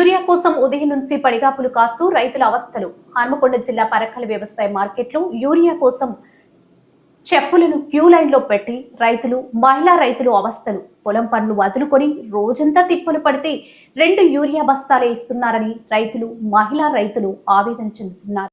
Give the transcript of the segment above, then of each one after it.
Urea కోసం ఉదయం నుంచి పడిగాపులు కాస్తూ రైతుల అవస్థలు. హన్మకొండ జిల్లా పరక్కల వ్యవసాయ మార్కెట్లో యూరియా కోసం చెప్పులను క్యూ లైన్లో పెట్టి రైతులు మహిళా రైతులు అవస్థలు. పొలం పనులు వదులుకొని రోజంతా తిప్పలు పడితే రెండు యూరియా బస్తాలే ఇస్తున్నారని రైతులు మహిళా రైతులు ఆవేదన చెందుతున్నారు.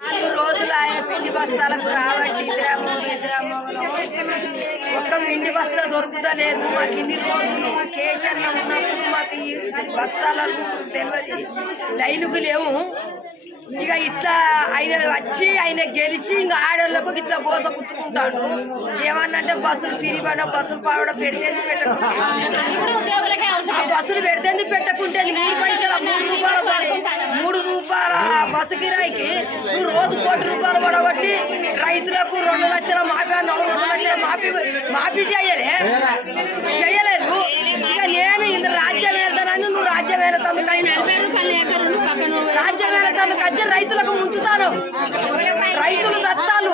నాలుగు రోజులు ఆయా పిండి బస్తాలకు రాబట్టి ఇద్దరము ఇద్దరము ఒక్క పిండి బస్తా దొరుకుతలేదు. మాకు ఇన్ని రోజులు స్టేషన్లో ఉన్నప్పుడు మాకు ఈ బస్తాలకు తెలియదు లైన్కు లేవు. ఇక ఇట్లా ఆయన వచ్చి ఆయన గెలిచి ఇంకా ఆడోళ్ళకు ఇట్లా గోస పుచ్చుకుంటాడు. ఏమన్నంటే బస్సులు పిరిబడిన బస్సులు పావడం పెడితే పెట్టకుంటే. ఆ బస్సులు పెడితే పెట్టకుంటే మూడు పైసలు మూడు రూపాయల బస్సు మూడు రూపాయల బస్సు కిరాయికి నువ్వు రోజు కోటి రూపాయలు పడగొట్టి రైతులకు రెండు లక్షల మాఫీ నాలుగు రెండు లక్షల మాఫీ మాఫీ చేయలే. చేయలేదు. ఇక నేను ఇంత రాజ్యం వెళ్తానని నువ్వు రాజ్యం వెళ్తాను రాజ్యం వెళ్తాను కచ్చి రైతులకు ముంచుతాను. రైతులు దత్తాలు.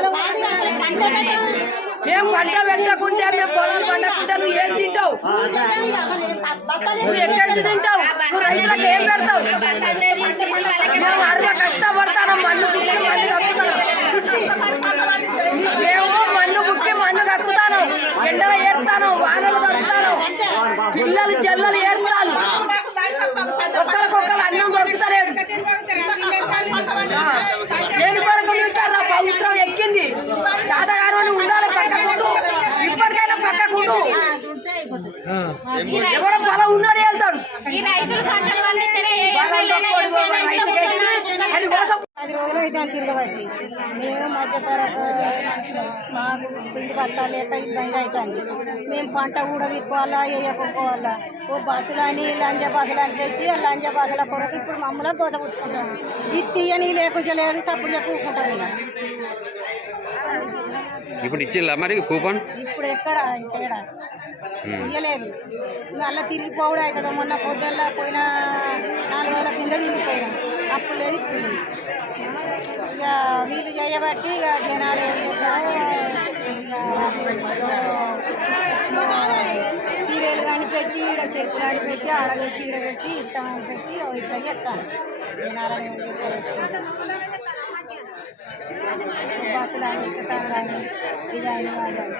మేము పంట పెట్టకుంటే మేము పొలాలు పండకుంటే నువ్వు ఏం తింటావు? నువ్వు ఎక్కడ తింటావు? నువ్వు రైతులకు ఏం పెడతావు? ఏడుతాను ఒక్కరికొక్కరు అన్నం దొరుకుతలేదు. దేని కొరకు తింటారు? నా పవిత్రం ఎక్కింది. చాతగాను ఉండాలి పక్కకుండు ఇప్పటికైనా పక్కకుండు ఎవడో బలం ఉన్నాడు వెళ్తాడు ఈ రైతులు పంటలు పండితేనే ఏ బలం తక్కువడు రైతుకి అది కోసం పది రోజులు అయితే తిరగబట్టి మేము మధ్య తరగతి మనుషులం మాకు పిండి బత్తాలు లేక ఇబ్బంది అవుతుంది. మేము పంట కూడా విక్కోవాలా వేయకపోవాలా ఓ బస్సులని లంజ బస్సులని పెట్టి ఆ లంజ బస్సుల కొరకు ఇప్పుడు మమ్మల్ని దోసపుచ్చుకుంటాము ఇది తీయని లేకుండా లేదు సప్పుడు కూకుంటాం ఇక. ఇప్పుడు ఇచ్చిల్లా మరి కూపన్? ఇప్పుడు ఎక్కడ? ఇంకేడ ఇయ్యలేదు. మళ్ళీ తిరిగిపోవడం అవుతుంది మొన్న పొద్దున్న పోయిన నాలుగు రోజుల కింద తిరిగిపోయినాం. అప్పు లేదు ఇప్పుడు లేదు ఇక వీళ్ళు చేయబట్టి ఇక జనాలు ఏం చెప్తారో. చెప్తారు ఇక సీరియల్ కానీ పెట్టి ఈడ చెప్పులు కానీ పెట్టి ఇక్కడ పెట్టి ఇత్తం పెట్టి పెట్టి ఇట్లా చెప్తారు జనాలను ఏం చెప్తారో బస్సులు అని ఉచితం కానీ ఇదని అదని